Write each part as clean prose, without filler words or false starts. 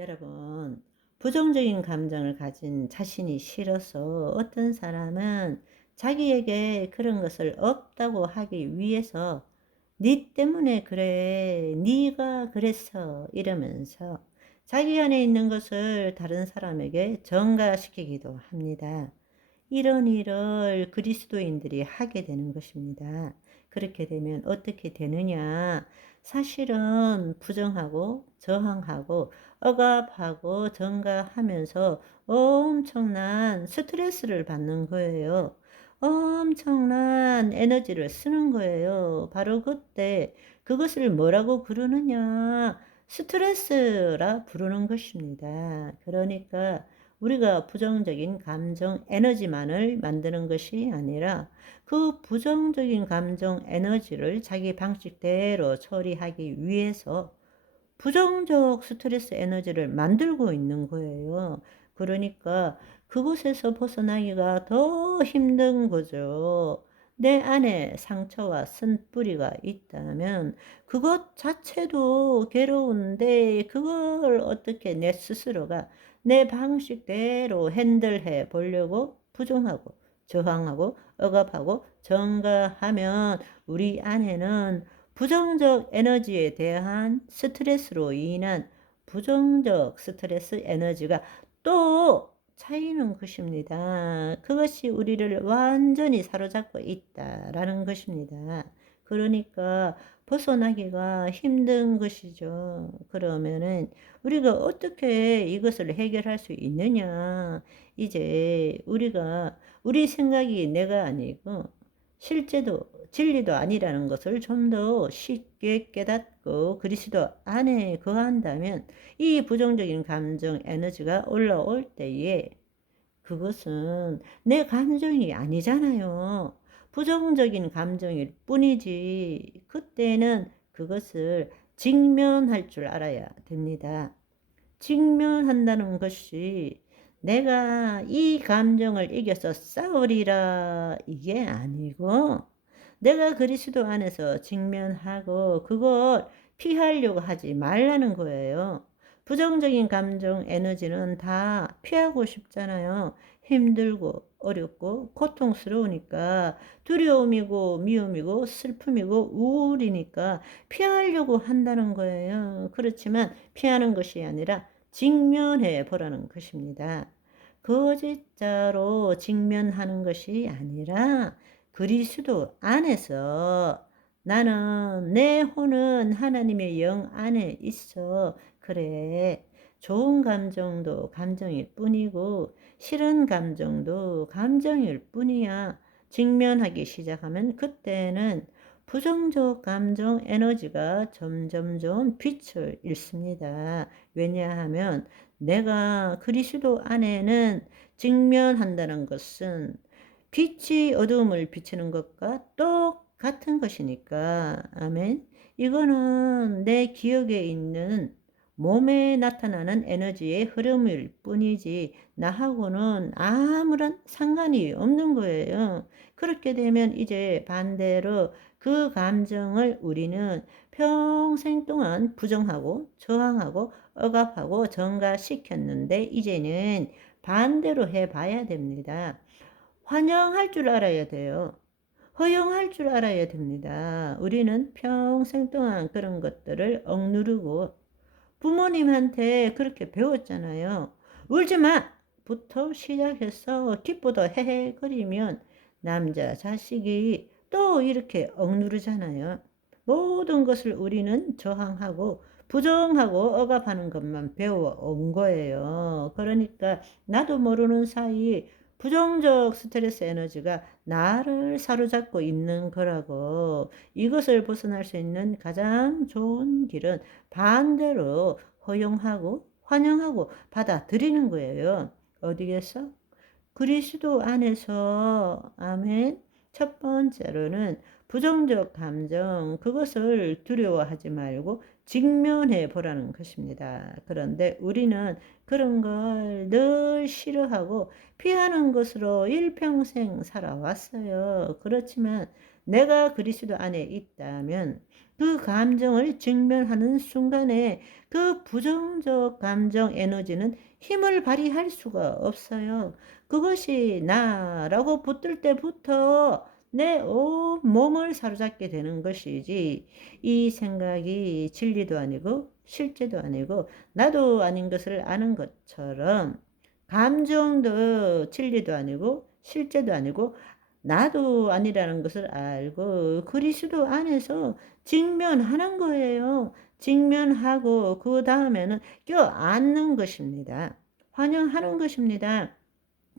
여러분, 부정적인 감정을 가진 자신이 싫어서 어떤 사람은 자기에게 그런 것을 없다고 하기 위해서 네 때문에 그래, 네가 그랬어 이러면서 자기 안에 있는 것을 다른 사람에게 전가시키기도 합니다. 이런 일을 그리스도인들이 하게 되는 것입니다. 그렇게 되면 어떻게 되느냐? 사실은 부정하고 저항하고 억압하고 전가하면서 엄청난 스트레스를 받는 거예요. 엄청난 에너지를 쓰는 거예요. 바로 그때 그것을 뭐라고 부르느냐? 스트레스라 부르는 것입니다. 그러니까 우리가 부정적인 감정 에너지만을 만드는 것이 아니라 그 부정적인 감정 에너지를 자기 방식대로 처리하기 위해서 부정적 스트레스 에너지를 만들고 있는 거예요. 그러니까 그곳에서 벗어나기가 더 힘든 거죠. 내 안에 상처와 쓴뿌리가 있다면 그것 자체도 괴로운데 그걸 어떻게 내 스스로가 내 방식대로 핸들해 보려고 부정하고 저항하고 억압하고 전가하면 우리 안에는 부정적 에너지에 대한 스트레스로 인한 부정적 스트레스 에너지가 또 차이는 것입니다. 그것이 우리를 완전히 사로잡고 있다라는 것입니다. 그러니까 벗어나기가 힘든 것이죠. 그러면은 우리가 어떻게 이것을 해결할 수 있느냐? 이제 우리가 우리 생각이 내가 아니고 실제도 진리도 아니라는 것을 좀 더 쉽게 깨닫고 그리스도 안에 거한다면 이 부정적인 감정 에너지가 올라올 때에 그것은 내 감정이 아니잖아요. 부정적인 감정일 뿐이지. 그때는 그것을 직면할 줄 알아야 됩니다. 직면한다는 것이 내가 이 감정을 이겨서 싸우리라 이게 아니고 내가 그리스도 안에서 직면하고 그걸 피하려고 하지 말라는 거예요. 부정적인 감정 에너지는 다 피하고 싶잖아요. 힘들고 어렵고 고통스러우니까 두려움이고 미움이고 슬픔이고 우울이니까 피하려고 한다는 거예요. 그렇지만 피하는 것이 아니라 직면해 보라는 것입니다. 거짓자로 직면하는 것이 아니라 그리스도 안에서 나는 내 혼은 하나님의 영 안에 있어. 그래. 좋은 감정도 감정일 뿐이고 싫은 감정도 감정일 뿐이야. 직면하기 시작하면 그때는 부정적 감정 에너지가 점점점 빛을 잃습니다. 왜냐하면 내가 그리스도 안에는 직면한다는 것은 빛이 어두움을 비추는 것과 똑같은 것이니까. 아멘. 이거는 내 기억에 있는 몸에 나타나는 에너지의 흐름일 뿐이지 나하고는 아무런 상관이 없는 거예요. 그렇게 되면 이제 반대로 그 감정을 우리는 평생 동안 부정하고 저항하고 억압하고 전가시켰는데 이제는 반대로 해봐야 됩니다. 환영할 줄 알아야 돼요. 허용할 줄 알아야 됩니다. 우리는 평생 동안 그런 것들을 억누르고 부모님한테 그렇게 배웠잖아요. 울지 마! 부터 시작해서 기뻐도 헤헤거리면 남자 자식이 또 이렇게 억누르잖아요. 모든 것을 우리는 저항하고 부정하고 억압하는 것만 배워온 거예요. 그러니까 나도 모르는 사이 부정적 스트레스 에너지가 나를 사로잡고 있는 거라고. 이것을 벗어날 수 있는 가장 좋은 길은 반대로 허용하고 환영하고 받아들이는 거예요. 어디에서? 그리스도 안에서. 아멘. 첫 번째로는 부정적 감정 그것을 두려워하지 말고 직면해 보라는 것입니다. 그런데 우리는 그런 걸 늘 싫어하고 피하는 것으로 일평생 살아왔어요. 그렇지만 내가 그리스도 안에 있다면 그 감정을 직면하는 순간에 그 부정적 감정 에너지는 힘을 발휘할 수가 없어요. 그것이 나라고 붙들 때부터 내 온몸을 사로잡게 되는 것이지, 이 생각이 진리도 아니고 실제도 아니고 나도 아닌 것을 아는 것처럼, 감정도 진리도 아니고 실제도 아니고 나도 아니라는 것을 알고 그리스도 안에서 직면하는 거예요. 직면하고 그 다음에는 껴안는 것입니다. 환영하는 것입니다.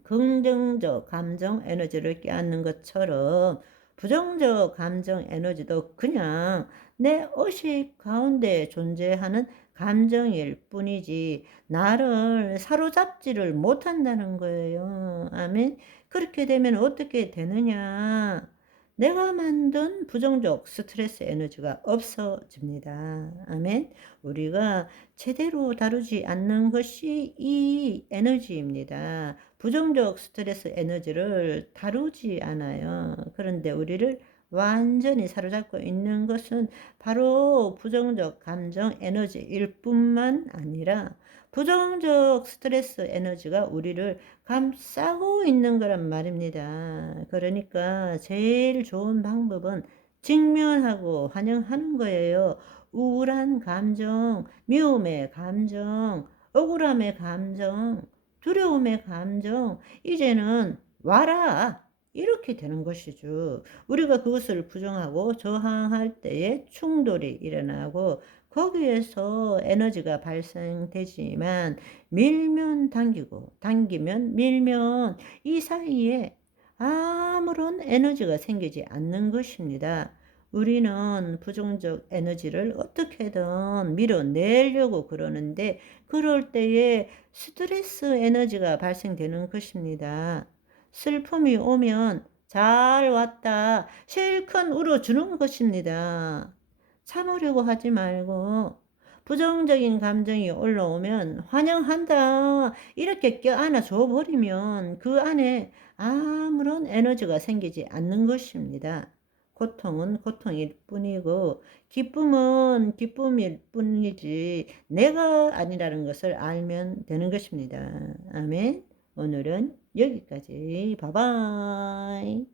긍정적 감정 에너지를 껴안는 것처럼 부정적 감정 에너지도 그냥 내 의식 가운데 존재하는 감정일 뿐이지 나를 사로잡지를 못한다는 거예요. 아멘. 그렇게 되면 어떻게 되느냐? 내가 만든 부정적 스트레스 에너지가 없어집니다. 아멘. 우리가 제대로 다루지 않는 것이 이 에너지입니다. 부정적 스트레스 에너지를 다루지 않아요. 그런데 우리를 완전히 사로잡고 있는 것은 바로 부정적 감정 에너지일 뿐만 아니라 부정적 스트레스 에너지가 우리를 감싸고 있는 거란 말입니다. 그러니까 제일 좋은 방법은 직면하고 환영하는 거예요. 우울한 감정, 미움의 감정, 억울함의 감정, 두려움의 감정, 이제는 와라! 이렇게 되는 것이죠. 우리가 그것을 부정하고 저항할 때에 충돌이 일어나고 거기에서 에너지가 발생되지만, 밀면 당기고 당기면 밀면 이 사이에 아무런 에너지가 생기지 않는 것입니다. 우리는 부정적 에너지를 어떻게든 밀어내려고 그러는데 그럴 때에 스트레스 에너지가 발생되는 것입니다. 슬픔이 오면 잘 왔다 실컷 울어주는 것입니다. 참으려고 하지 말고 부정적인 감정이 올라오면 환영한다 이렇게 껴안아 줘버리면 그 안에 아무런 에너지가 생기지 않는 것입니다. 고통은 고통일 뿐이고 기쁨은 기쁨일 뿐이지 내가 아니라는 것을 알면 되는 것입니다. 아멘. 오늘은 여기까지. 바이바이.